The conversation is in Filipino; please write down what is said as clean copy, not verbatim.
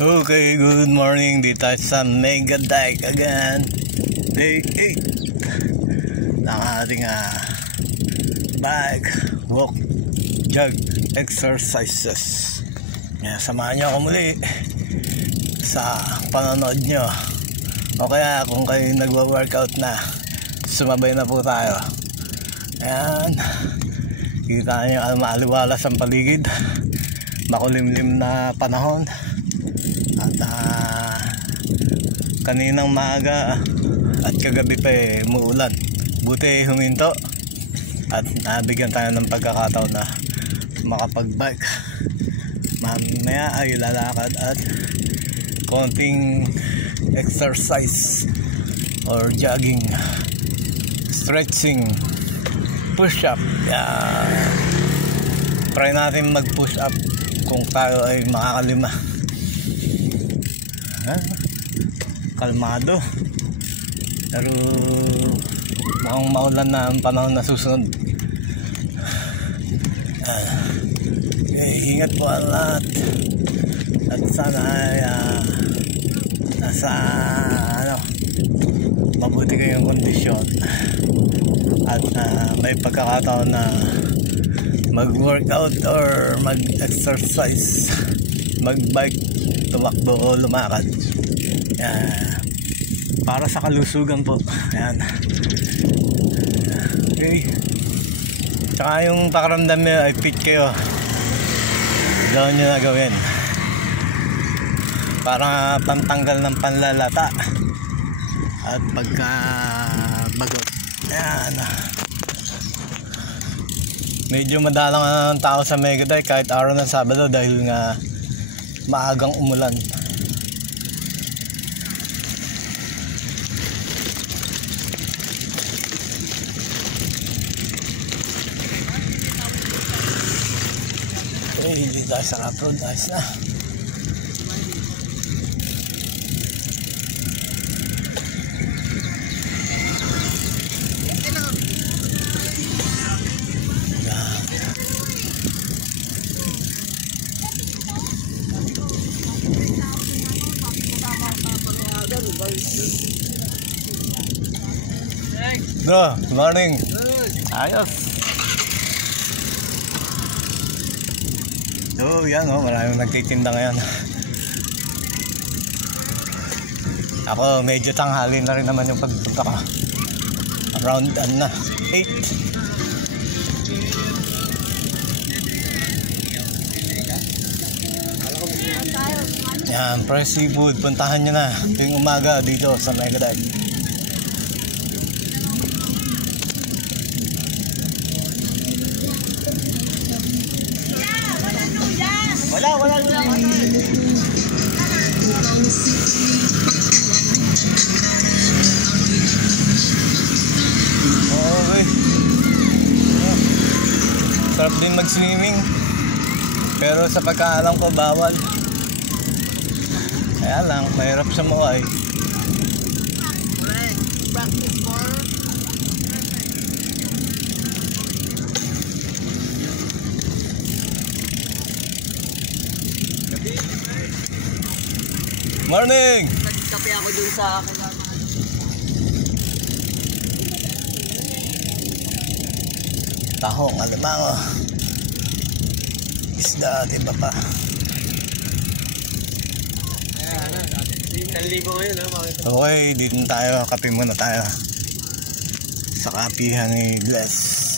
Okay, good morning. Dito tayo sa Mega Dike again. Day 8 ng ating bike, walk, jog, exercises. Yan, samahan nyo ako muli sa panonood nyo. O kaya kung kayo nagwa-workout na, sumabay na po tayo. Ayan, kita nyo maaliwalas ang paligid, makulimlim na panahon. At kaninang maaga at kagabi pa umuulan. Buti huminto at nabigyan tayo ng pagkakataon na makapag-bike. Mamaya ay lalakad at konting exercise or jogging, stretching, push-up. Try natin mag-push up kung tayo ay makakalima. Kalmado, pero mukhang maulan na ang panahon na susunod. Ingat po ang lahat at sana ay nasa mabuti kayong kondisyon at may pagkakataon na mag-workout or mag-exercise, mag-bike, tumakbo o lumakad. Para sa kalusugan po. Ayan. Okay. Tsaka yung pakiramdam nyo ay fit kayo, gawin nyo na gawin para pantanggal ng panlalata at pagka bagot. Ayan. Medyo madalang ang tao sa Mega Dike kahit araw ng Sabado dahil nga maagang umulan. Okay, hindi tayo sa upload. Ayos na. Bro, good morning. Ayos. So yan maraming nagtitinda ngayon. Ako medyo tanghali na rin naman yung pagpunta ko. Around 8. Yan, fresh seafood. Puntahan nyo na tuwing umaga dito sa Mega Dike. Wala. Okay. Sarap din mag-swimming. Pero sa pagkaalam ko bawal. Kaya lang, mahirap sa maway. Practice more. Morning! Nagkape ako dun sa akin. Tahong, alimango. Isda, diba pa? Ayan, 1,000 ngayon, Okay, dito tayo. Kape muna tayo. Sa kapihan ni Bless.